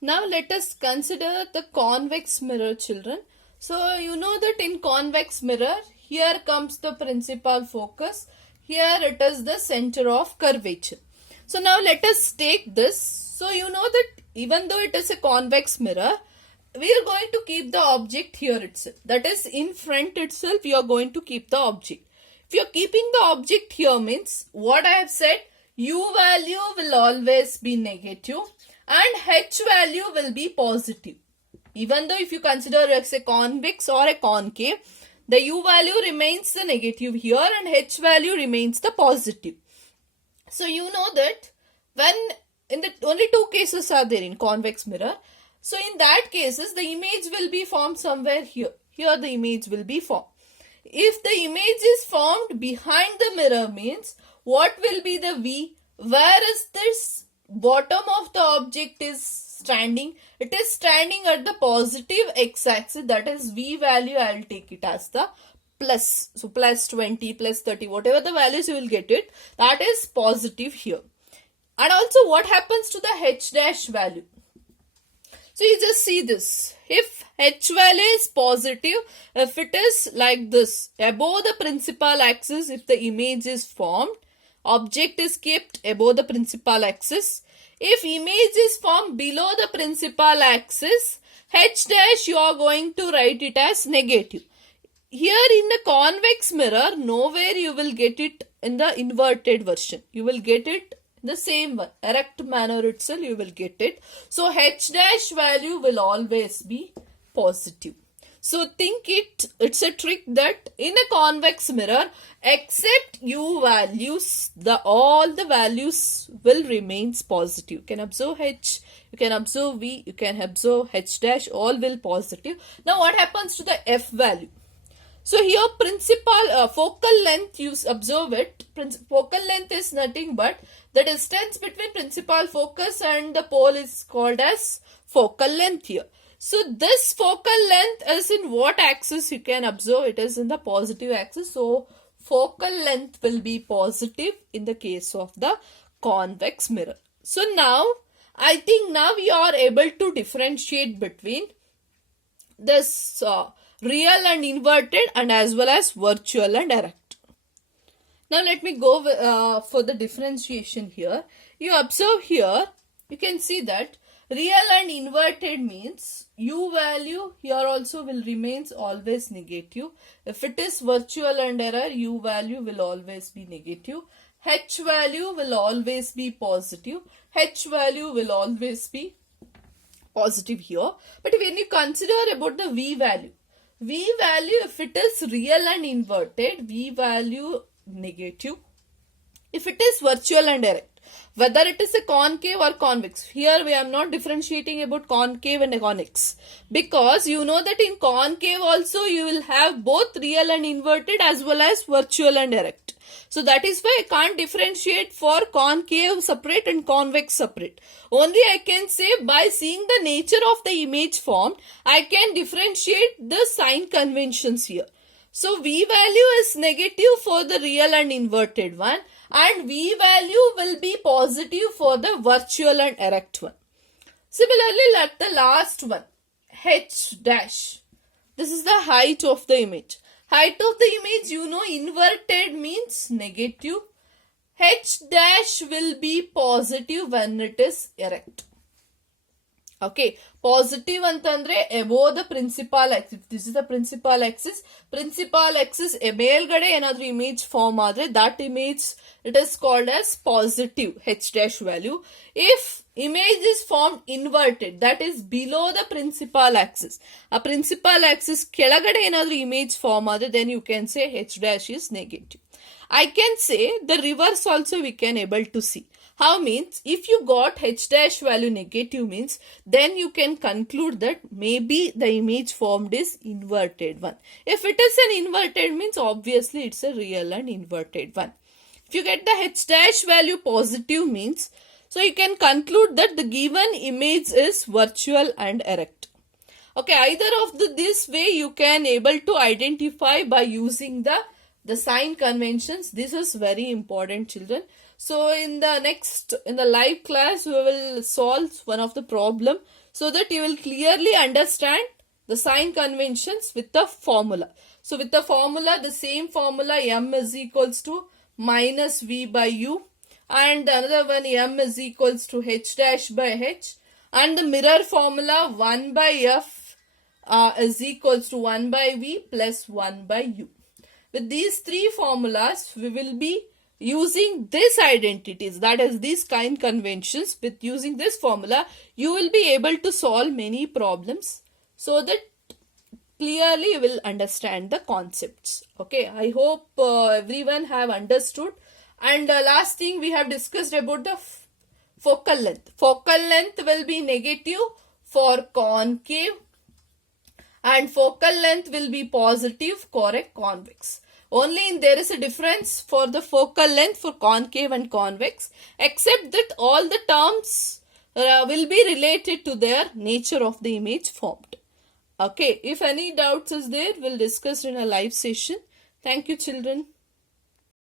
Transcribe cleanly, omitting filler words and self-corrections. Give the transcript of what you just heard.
Now let us consider the convex mirror, children. So you know that in convex mirror, here comes the principal focus. Here it is the center of curvature. So now let us take this. So you know that even though it is a convex mirror, we are going to keep the object here itself. That is, in front itself, you are going to keep the object. If you are keeping the object here means, what I have said, U value will always be negative and H value will be positive. Even though if you consider as a convex or a concave, the U value remains the negative here and H value remains the positive. So you know that when in the only two cases are there in convex mirror. So in that cases, the image will be formed somewhere here. Here the image will be formed. If the image is formed behind the mirror means, what will be the V? Where is this bottom of the object is standing? It is standing at the positive x-axis, that is V value. I will take it as the plus. So plus 20, plus 30, whatever the values you will get it, that is positive here. And also what happens to the H dash value? So you just see this. If H value is positive, if it is like this, above the principal axis, if the image is formed, object is kept above the principal axis. If image is formed below the principal axis, H dash you are going to write it as negative. Here in the convex mirror, nowhere you will get it in the inverted version. You will get it the same one, erect manner itself you will get it. So H dash value will always be positive. So think it's a trick that in a convex mirror, except U values, all the values will remain positive. You can observe H, you can observe V, you can observe H dash, all will positive. Now what happens to the F value? So here principal focal length, you observe it. Focal length is nothing but the distance between principal focus and the pole is called as focal length here. So this focal length is in what axis? You can observe it is in the positive axis. So focal length will be positive in the case of the convex mirror. So now I think now we are able to differentiate between this real and inverted and as well as virtual and erect. Now let me go for the differentiation here. You observe here, you can see that real and inverted means U value here also will remains always negative. If it is virtual and error, U value will always be negative. H value will always be positive. H value will always be positive here. But when you consider about the V value, if it is real and inverted, V value negative. If it is virtual and erect, whether it is a concave or convex, here we are not differentiating about concave and convex, because you know that in concave also you will have both real and inverted as well as virtual and erect. So that is why I can't differentiate for concave separate and convex separate. Only I can say by seeing the nature of the image formed, I can differentiate the sign conventions here. So V value is negative for the real and inverted one and V value will be positive for the virtual and erect one. Similarly, like the last one, H dash. This is the height of the image. Height of the image, you know, inverted means negative. H dash will be positive when it is erect. Okay, positive antandre above the principal axis. This is the principal axis. Principal axis ಮೇಲ್ಗಡೆ another image form ಆದರೆ that image it is called as positive H dash value. If image is formed inverted, that is below the principal axis. A principal axis ಕೆಳಗಡೆ ಏನಾದರೂ image form ಆದರೆ then you can say H dash is negative. I can say the reverse also we can able to see. How means if you got H dash value negative means then you can conclude that maybe the image formed is inverted one. If it is an inverted means obviously it's a real and inverted one. If you get the H dash value positive means, so you can conclude that the given image is virtual and erect. Okay, either of this way you can able to identify by using the sign conventions. This is very important, children. So in the live class, we will solve one of the problem so that you will clearly understand the sign conventions with the formula. So with the formula, the same formula, m is equals to minus v by u, and another one, m is equals to h dash by h, and the mirror formula 1 by f is equals to 1 by v plus 1 by u. With these three formulas, we will be using these identities, that is these kind conventions. With using this formula, you will be able to solve many problems so that clearly you will understand the concepts. Okay, I hope everyone have understood. And last thing, we have discussed about the focal length. Focal length will be negative for concave and focal length will be positive for a convex. Only there is a difference for the focal length for concave and convex, except that all the terms will be related to their nature of the image formed. Okay, if any doubts is there, we'll discuss in a live session. Thank you, children.